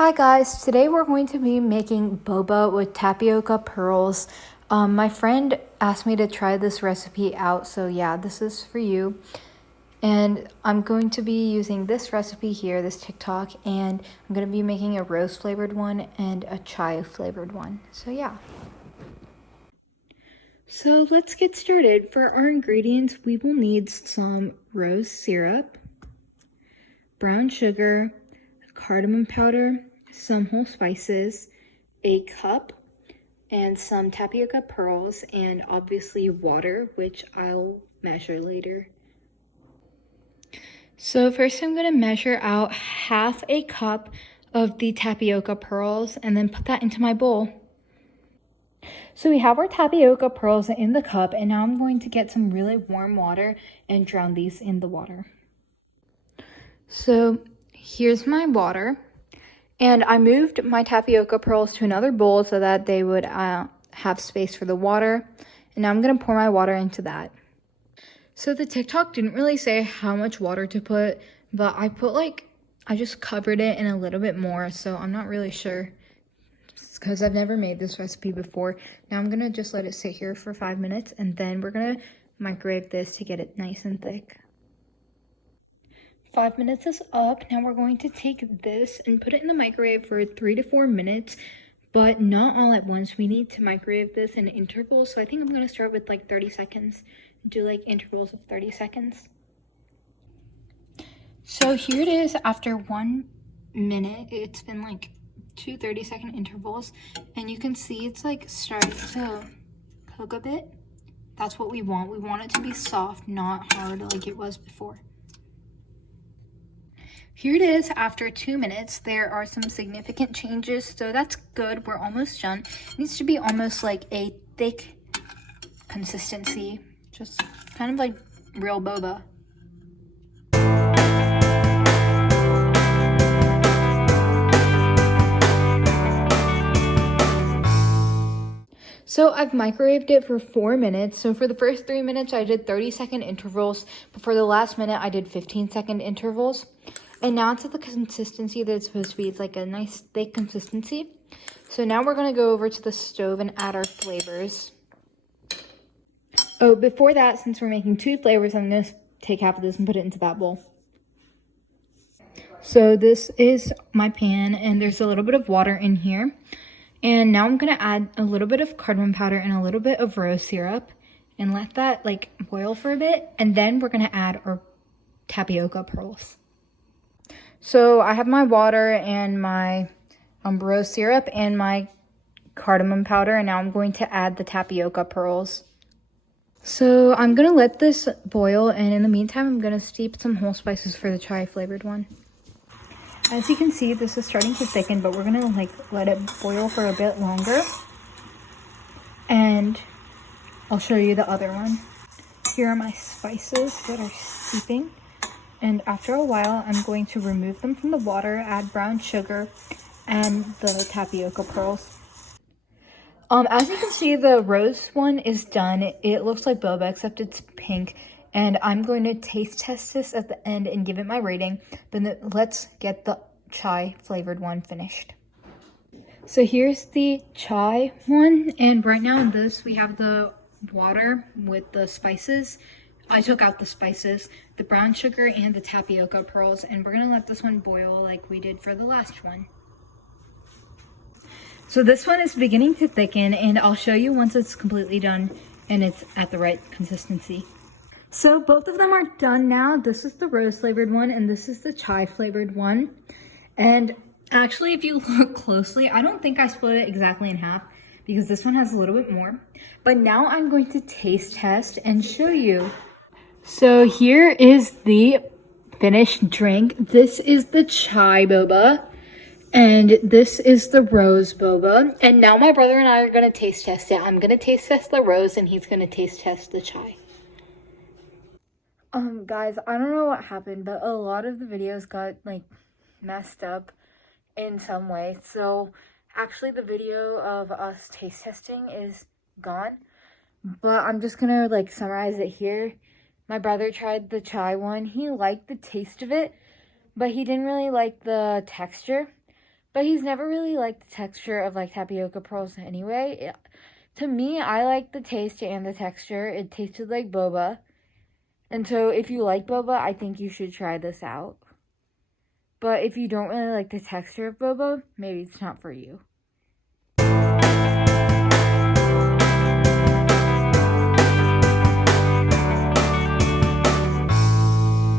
Hi guys, today we're going to be making boba with tapioca pearls. My friend asked me to try this recipe out, so yeah, this is for you. And I'm going to be using this recipe here, this TikTok, and I'm going to be making a rose flavored one and a chai flavored one. So yeah. So let's get started. For our ingredients, we will need some rose syrup, brown sugar, cardamom powder, some whole spices, a cup, and some tapioca pearls, and obviously water, which I'll measure later. So first I'm going to measure out half a cup of the tapioca pearls and then put that into my bowl. So we have our tapioca pearls in the cup, and now I'm going to get some really warm water and drown these in the water. So here's my water. And I moved my tapioca pearls to another bowl so that they would have space for the water. And now I'm going to pour my water into that. So the TikTok didn't really say how much water to put, but I just covered it in a little bit more, so I'm not really sure because I've never made this recipe before. Now I'm going to just let it sit here for 5 minutes, and then we're going to microwave this to get it nice and thick. 5 minutes is up. Now we're going to take this and put it in the microwave for 3 to 4 minutes, but not all at once. We need to microwave this in intervals. So I think I'm going to start with like 30 seconds. Do like intervals of 30 seconds. So here it is after 1 minute. It's been like 2 30-second intervals, and you can see it's like starting to cook a bit. That's what we want. We want it to be soft, not hard like it was before. Here it is after 2 minutes. There are some significant changes, so that's good. We're almost done. It needs to be almost like a thick consistency, just kind of like real boba. So I've microwaved it for 4 minutes. So for the first 3 minutes, I did 30-second intervals, but for the last minute, I did 15-second intervals. And now it's at the consistency that it's supposed to be. It's like a nice thick consistency. So now we're going to go over to the stove and add our flavors. Oh, before that, since we're making 2 flavors, I'm going to take half of this and put it into that bowl. So this is my pan, and there's a little bit of water in here. And now I'm going to add a little bit of cardamom powder and a little bit of rose syrup and let that like boil for a bit. And then we're going to add our tapioca pearls. So I have my water and my rose syrup and my cardamom powder, and now I'm going to add the tapioca pearls. So I'm going to let this boil, and in the meantime, I'm going to steep some whole spices for the chai flavored one. As you can see, this is starting to thicken, but we're going to like let it boil for a bit longer. And I'll show you the other one. Here are my spices that are steeping. And after a while, I'm going to remove them from the water, add brown sugar, and the tapioca pearls. As you can see, the rose one is done. It looks like boba, except it's pink. And I'm going to taste test this at the end and give it my rating. But let's get the chai flavored one finished. So here's the chai one. And right now in this, we have the water with the spices. I took out the spices, the brown sugar, and the tapioca pearls, and we're gonna let this one boil like we did for the last one. So this one is beginning to thicken, and I'll show you once it's completely done and it's at the right consistency. So both of them are done now. This is the rose flavored one, and this is the chai flavored one. And actually, if you look closely, I don't think I split it exactly in half because this one has a little bit more. But now I'm going to taste test and show you. So here is the finished drink. This is the chai boba, and this is the rose boba. And now my brother and I are going to taste test it. I'm going to taste test the rose, and he's going to taste test the chai. Guys, I don't know what happened, but a lot of the videos got like messed up in some way. So actually the video of us taste testing is gone, but I'm just going to like summarize it here. My brother tried the chai one. He liked the taste of it, but he didn't really like the texture. But he's never really liked the texture of like tapioca pearls anyway. To me, I like the taste and the texture. It tasted like boba. And so if you like boba, I think you should try this out. But if you don't really like the texture of boba, maybe it's not for you.